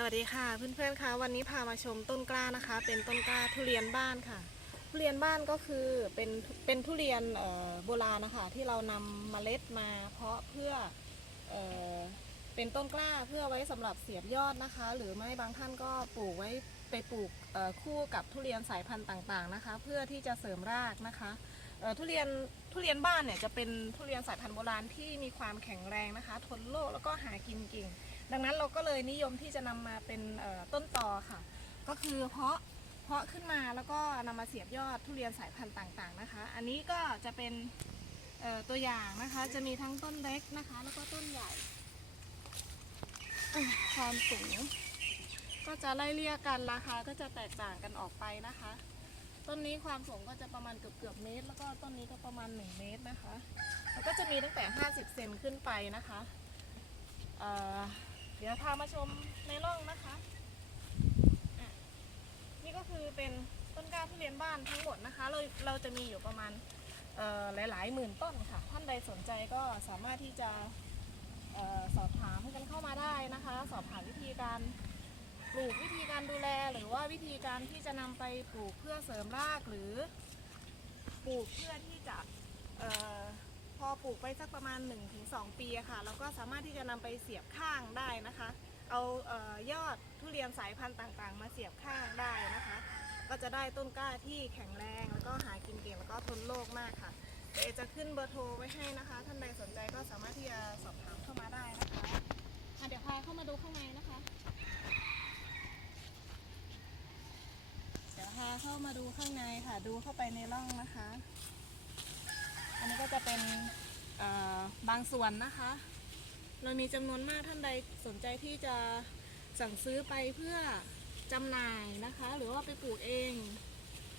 สวัสดีค่ะเพื่อนๆคะวันนี้พามาชมต้นกล้านะคะ เป็นต้นกล้าทุเรียนบ้านค่ะ ทุเรียนบ้านก็คือเป็นเป็นทุเรียนโบราณนะคะที่เรานำเมล็ดมาเพาะเพื่อเออเป็นต้นกล้าเพื่อไว้สำหรับเสียบยอดนะคะ หรือไม่บางท่านก็ปลูกไว้ไปปลูกคู่กับทุเรียนสายพันธุ์ต่างๆนะคะ เพื่อที่จะเสริมรากนะคะทุเรียนทุเรียนบ้านเนี่ยจะเป็นทุเรียนสายพันธุ์โบราณที่มีความแข็งแรงนะคะ ทนโรคแล้วก็หากินเก่ง ดังนั้นเราก็เลยนิยมที่จะนำมาเป็นเอ่อต้นตอค่ะ ก็คือเพาะเพาะขึ้นมาแล้วก็นำมาเสียบยอดทุเรียนสายพันธุ์ต่างๆนะคะ อันนี้ก็จะเป็นเอ่อตัวอย่างนะคะ จะมีทั้งต้นเล็กนะคะ แล้วก็ต้นใหญ่อะความสูงก็จะไล่เลี่ยกันราคาก็จะแตกต่างกันออกไปนะคะ ต้นนี้ความสูงก็จะประมาณเกือบเกือบๆเมตร แล้วก็ต้นนี้ก็ประมาณ 1 เมตรนะคะ แล้วก็จะมีตั้งแต่ 50 เซนขึ้นไปนะคะเอ่อ เดี๋ยวพามาชมในร่องนะคะอะนี่ก็คือเป็นต้นกล้าทุเรียนบ้านทั้งหมดนะคะ เราเราจะมีอยู่ประมาณหลายหมื่นต้นค่ะ ท่านใดสนใจก็สามารถที่จะออสอบถามกันเข้ามาได้นะคะ สอบถามวิธีการปลูกวิธีการดูแล หรือว่าวิธีการที่จะนำไปปลูกเพื่อเสริมรากหรือปลูกเพื่อที่จะ พอปลูกไปสักประมาณ 1-2 ปีอะค่ะเราก็สามารถที่จะนำไปเสียบข้างได้นะคะ เอาเออยอดทุเรียนสายพันธุ์ต่างๆ มาเสียบข้างได้นะคะ ก็จะได้ต้นกล้าที่แข็งแรงแล้วก็หากินเก่งแล้วก็ทนโรคมากค่ะเอจะขึ้นเบอร์โทรไว้ให้นะคะ ท่านใดสนใจก็สามารถที่จะสอบถามเข้ามาได้นะคะะเดี๋ยวพาเข้ามาดูข้างในนะคะ เดี๋ยวพาเข้ามาดูข้างในค่ะ ดูเข้าไปในร่องนะคะ อันนี้ก็จะเป็นบางส่วนนะคะ เรามีจำนวนมากท่านใดสนใจที่จะสั่งซื้อไปเพื่อจำหน่ายนะคะ หรือว่าไปปลูกเอง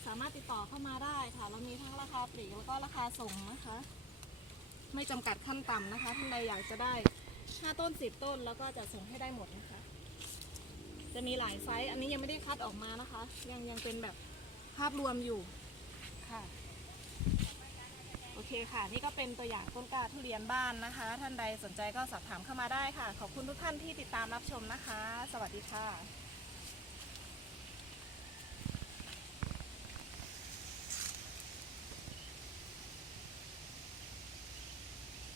สามารถติดต่อเข้ามาได้ค่ะ เรามีทั้งราคาปลีกแล้วก็ราคาส่งนะคะ ไม่จำกัดขั้นต่ำนะคะท่านใดอยากจะได้ 5 ต้น 10 ต้นแล้วก็จะส่งให้ได้หมดนะคะ จะมีหลายไซส์อันนี้ยังไม่ได้คัดออกมานะคะ ยังยังเป็นแบบภาพรวมอยู่ค่ะ โอเคค่ะ นี่ก็เป็นตัวอย่างต้นกล้าทุเรียนบ้านนะคะ ท่านใดสนใจก็สอบถามเข้ามาได้ค่ะ ขอบคุณทุกท่านที่ติดตามรับชมนะคะ สวัสดีค่ะ